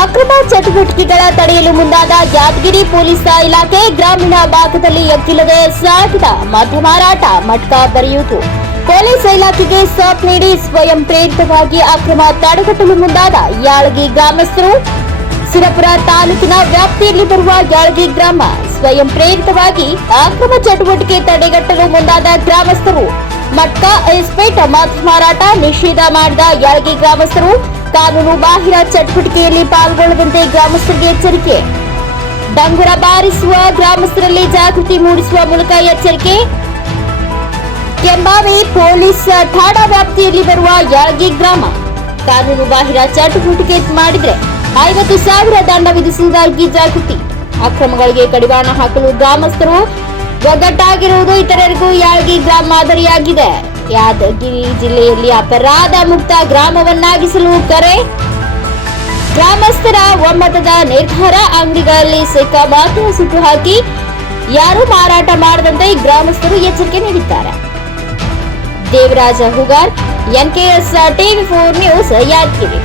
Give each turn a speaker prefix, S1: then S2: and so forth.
S1: ಅಕ್ರಮ ಚಟುವಟಿಕೆಗಳ ತಡೆಯಲು ಮುಂದಾದ ಯಾದಗಿರಿ ಪೊಲೀಸ್ ಇಲಾಖೆ ಗ್ರಾಮೀಣ ಭಾಗದಲ್ಲಿ ಎಕ್ಕಿಲ್ಲದೆ ಸಾಗಿದ ಮದ್ಯ ಮಾರಾಟ ಮಟ್ಕ ಬರೆಯುವುದು. ಪೊಲೀಸ್ ಇಲಾಖೆಗೆ ಸಾಥ್ ನೀಡಿ ಸ್ವಯಂ ಪ್ರೇರಿತವಾಗಿ ಅಕ್ರಮ ತಡೆಗಟ್ಟಲು ಮುಂದಾದ ಯಾಳಗಿ ಗ್ರಾಮಸ್ಥರು. ಸಿರಪುರ ತಾಲೂಕಿನ ವ್ಯಾಪ್ತಿಯಲ್ಲಿ ಬರುವ ಯಾಳಗಿ ಗ್ರಾಮ ಸ್ವಯಂ ಪ್ರೇರಿತವಾಗಿ ಅಕ್ರಮ ಚಟುವಟಿಕೆ ತಡೆಗಟ್ಟಲು ಮುಂದಾದ ಗ್ರಾಮಸ್ಥರು. ಮಟ್ಕ ಇಸ್ಪೇಟ್ ಮದ್ಯ ಮಾರಾಟ ನಿಷೇಧ ಮಾಡಿದ ಯಾಳಗಿ ಗ್ರಾಮಸ್ಥರು. ಕಾನೂನು ಬಾಹಿರ ಚಟುವಟಿಕೆಯಲ್ಲಿ ಪಾಲ್ಗೊಳ್ಳದಂತೆ ಗ್ರಾಮಸ್ಥರಿಗೆ ಎಚ್ಚರಿಕೆ. ಡಂಗುರ ಬಾರಿಸುವ ಗ್ರಾಮಸ್ಥರಲ್ಲಿ ಜಾಗೃತಿ ಮೂಡಿಸುವ ಮೂಲಕ ಎಚ್ಚರಿಕೆ. ಕೆಂಬಾವಿ ಪೊಲೀಸ್ ಠಾಣಾ ವ್ಯಾಪ್ತಿಯಲ್ಲಿ ಬರುವ ಯಾಳಗಿ ಗ್ರಾಮ. ಕಾನೂನು ಬಾಹಿರ ಚಟುವಟಿಕೆ ಮಾಡಿದ್ರೆ ಐವತ್ತು ಸಾವಿರ ದಂಡ ವಿಧಿಸುವುದಾಗಿ ಜಾಗೃತಿ. ಅಕ್ರಮಗಳಿಗೆ ಕಡಿವಾಣ ಹಾಕಲು ಗ್ರಾಮಸ್ಥರು ಒಗ್ಗಟ್ಟಾಗಿರುವುದು ಇತರರಿಗೂ ಯಾಳಗಿ ಗ್ರಾಮ ಮಾದರಿಯಾಗಿದೆ ಯಾದಗಿರಿ ಜಿಲ್ಲೆಯಲ್ಲಿ ಅಪರಾಧ ಮುಕ್ತ ಗ್ರಾಮವನ್ನಾಗಿಸಲು ಕರೆ. ಗ್ರಾಮಸ್ಥರ ಒಮ್ಮತದ ನಿರ್ಧಾರ ಅಂಗಡಿಗಳಲ್ಲಿ ಸಿಕ್ಕ ಮಾತು ಸುಟ್ಟು ಹಾಕಿ ಯಾರು ಮಾರಾಟ ಮಾಡದಂತೆ ಗ್ರಾಮಸ್ಥರು ಎಚ್ಚರಿಕೆ ನೀಡಿದ್ದಾರೆ. Devaraja Hugar NKS TV four news Yadgiri.